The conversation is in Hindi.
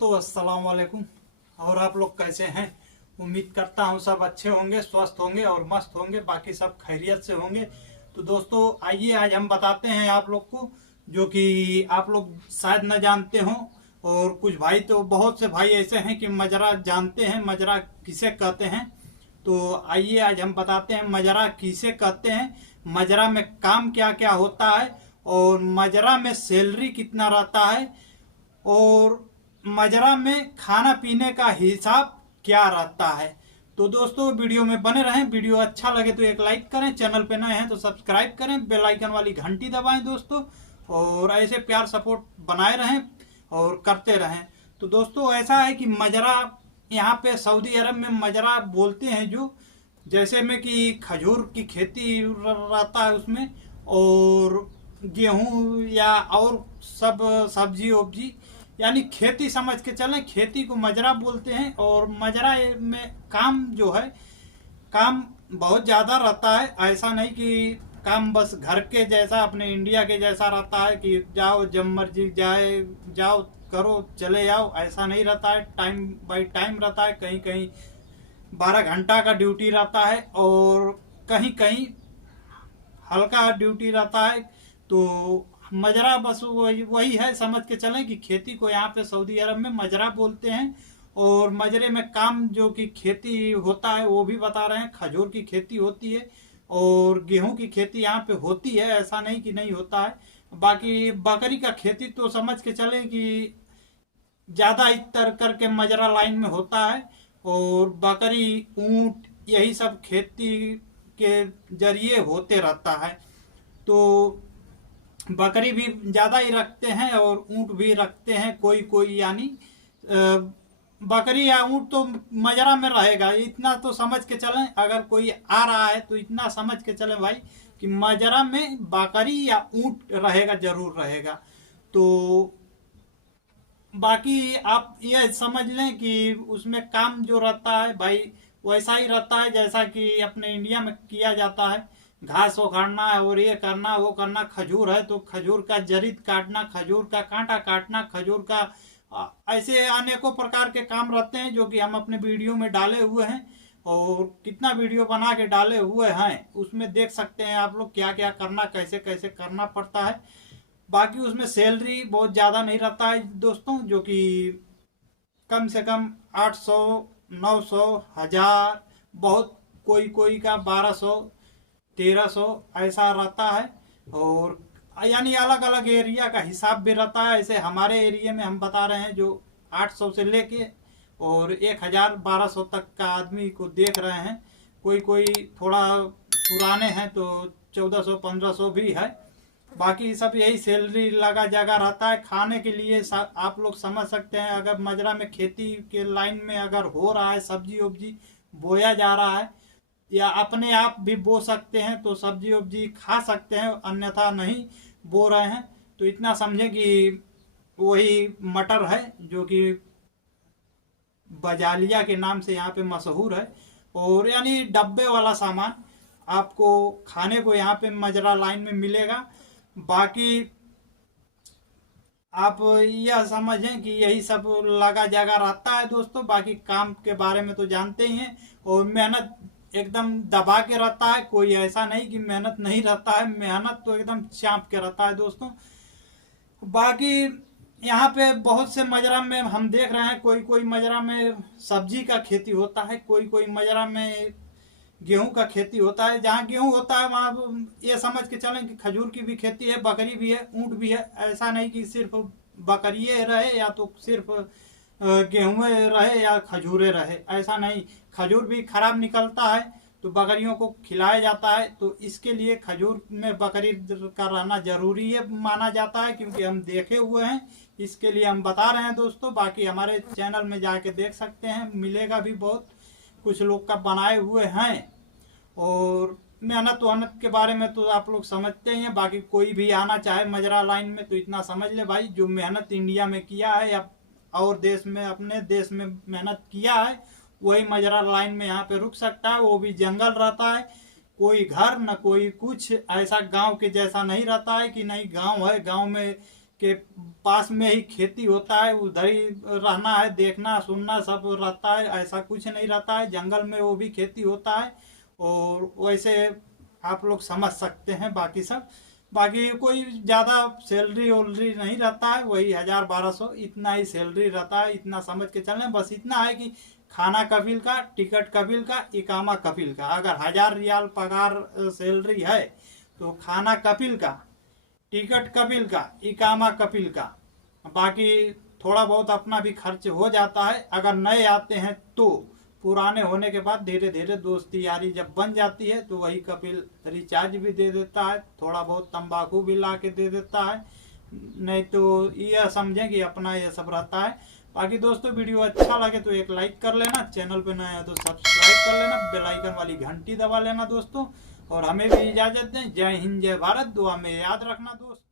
दोस्तों अस्सलाम वालेकुम। और आप लोग कैसे हैं? उम्मीद करता हूँ सब अच्छे होंगे, स्वस्थ होंगे और मस्त होंगे, बाकी सब खैरियत से होंगे। तो दोस्तों आइए आज हम बताते हैं आप लोग को, जो कि आप लोग शायद न जानते हो। और कुछ भाई तो बहुत से भाई ऐसे हैं कि मजरा जानते हैं, मजरा किसे कहते हैं। तो आइए आज हम बताते हैं मजरा किसे कहते हैं, मजरा में काम क्या क्या होता है, और मजरा में सैलरी कितना रहता है, और मजरा में खाना पीने का हिसाब क्या रहता है। तो दोस्तों वीडियो में बने रहें। वीडियो अच्छा लगे तो एक लाइक करें, चैनल पे नए हैं तो सब्सक्राइब करें, बेल आइकन वाली घंटी दबाएं दोस्तों, और ऐसे प्यार सपोर्ट बनाए रहें और करते रहें। तो दोस्तों ऐसा है कि मजरा यहाँ पे सऊदी अरब में मजरा बोलते हैं, जो जैसे में कि खजूर की खेती रहता है उसमें, और गेहूं या और सब सब्जी वब्जी, यानी खेती समझ के चलें, खेती को मजरा बोलते हैं। और मजरा में काम जो है, काम बहुत ज़्यादा रहता है। ऐसा नहीं कि काम बस घर के जैसा अपने इंडिया के जैसा रहता है कि जाओ जब मर्जी जाओ करो चले जाओ, ऐसा नहीं रहता है। टाइम बाय टाइम रहता है, कहीं कहीं 12 घंटा का ड्यूटी रहता है और कहीं कहीं हल्का ड्यूटी रहता है। तो मजरा बस वही है, समझ के चलें कि खेती को यहाँ पे सऊदी अरब में मजरा बोलते हैं। और मजरे में काम जो कि खेती होता है वो भी बता रहे हैं। खजूर की खेती होती है और गेहूं की खेती यहाँ पे होती है, ऐसा नहीं कि नहीं होता है। बाकी बकरी का खेती तो समझ के चलें कि ज़्यादा इतर करके मजरा लाइन में होता है। और बकरी, ऊंट, यही सब खेती के जरिए होते रहता है। तो बकरी भी ज़्यादा ही रखते हैं और ऊंट भी रखते हैं कोई कोई, यानी बकरी या ऊंट तो मजरा में रहेगा, इतना तो समझ के चलें। अगर कोई आ रहा है तो इतना समझ के चलें भाई कि मजरा में बकरी या ऊंट रहेगा, जरूर रहेगा। तो बाकी आप ये समझ लें कि उसमें काम जो रहता है भाई वैसा ही रहता है जैसा कि अपने इंडिया में किया जाता है। घास उखाड़ना है और ये करना वो करना। खजूर है तो खजूर का जरिद काटना, खजूर का कांटा काटना, खजूर का ऐसे अनेकों प्रकार के काम रहते हैं जो कि हम अपने वीडियो में डाले हुए हैं। और कितना वीडियो बना के डाले हुए हैं उसमें देख सकते हैं आप लोग क्या क्या करना, कैसे कैसे करना पड़ता है। बाकी उसमें सैलरी बहुत ज़्यादा नहीं रहता है दोस्तों, जो कि कम से कम 800, 900, 1000, बहुत कोई कोई का 1200, 1300 ऐसा रहता है। और यानी अलग अलग एरिया का हिसाब भी रहता है। ऐसे हमारे एरिया में हम बता रहे हैं जो 800 से लेके और 1000, 1200 तक का आदमी को देख रहे हैं। कोई कोई थोड़ा पुराने हैं तो 1400, 1500 भी है। बाकी सब यही सैलरी लगा जगह रहता है। खाने के लिए आप लोग समझ सकते हैं, अगर मजरा में खेती के लाइन में अगर हो रहा है, सब्जी वब्जी बोया जा रहा है, या अपने आप भी बो सकते हैं तो सब्जी वब्जी खा सकते हैं, अन्यथा नहीं बो रहे हैं तो इतना समझें कि वही मटर है जो कि बजालिया के नाम से यहाँ पे मशहूर है। और यानी डब्बे वाला सामान आपको खाने को यहाँ पे मजरा लाइन में मिलेगा। बाकी आप यह समझें कि यही सब लगा जगह रहता है दोस्तों। बाकी काम के बारे में तो जानते ही हैं। और मेहनत एकदम दबा के रहता है, कोई ऐसा नहीं कि मेहनत नहीं रहता है, मेहनत तो एकदम चाँप के रहता है दोस्तों। बाकी यहाँ पे बहुत से मजरा में हम देख रहे हैं, कोई कोई मजरा में सब्जी का खेती होता है, कोई कोई मजरा में गेहूं का खेती होता है। जहाँ गेहूं होता है वहाँ ये समझ के चलें कि खजूर की भी खेती है, बकरी भी है, ऊंट भी है। ऐसा नहीं कि सिर्फ बकरिए रहे या तो सिर्फ गेहूँ रहे या खजूरें रहे, ऐसा नहीं। खजूर भी खराब निकलता है तो बकरियों को खिलाया जाता है। तो इसके लिए खजूर में बकरी का रहना जरूरी है माना जाता है, क्योंकि हम देखे हुए हैं, इसके लिए हम बता रहे हैं दोस्तों। बाकी हमारे चैनल में जाके देख सकते हैं, मिलेगा भी, बहुत कुछ लोग का बनाए हुए हैं। और मेहनत वहनत के बारे में तो आप लोग समझते ही हैं। बाकी कोई भी आना चाहे मजरा लाइन में तो इतना समझ ले भाई, जो मेहनत इंडिया में किया है या और देश में, अपने देश में मेहनत किया है, वही मजरा लाइन में यहाँ पे रुक सकता है। वो भी जंगल रहता है, कोई घर न कोई कुछ, ऐसा गांव के जैसा नहीं रहता है कि नहीं गांव है, गांव में के पास में ही खेती होता है, उधर ही रहना है, देखना सुनना सब रहता है, ऐसा कुछ नहीं रहता है। जंगल में वो भी खेती होता है और वैसे आप लोग समझ सकते हैं। बाकी कोई ज़्यादा सैलरी वैलरी नहीं रहता है, वही 1000-1200 इतना ही सैलरी रहता है। इतना समझ के चलें, बस इतना है कि खाना कफिल का, टिकट कफिल का, इकामा कफिल का। अगर 1000 रियाल पगार सैलरी है तो खाना कफिल का, टिकट कपिल का, इकामा कपिल का, बाकी थोड़ा बहुत अपना भी खर्च हो जाता है। अगर नए आते हैं तो पुराने होने के बाद धीरे धीरे दोस्ती यारी जब बन जाती है तो वही कपिल रिचार्ज भी दे देता है, थोड़ा बहुत तंबाकू भी ला के दे देता है। नहीं तो यह समझें कि अपना यह सब रहता है। बाकी दोस्तों वीडियो अच्छा लगे तो एक लाइक कर लेना, चैनल पे नए हो तो सब्सक्राइब कर लेना, बेल आइकन वाली घंटी दबा लेना दोस्तों। और हमें भी इजाजत दें। जय हिंद, जय भारत। दुआ में याद रखना दोस्त।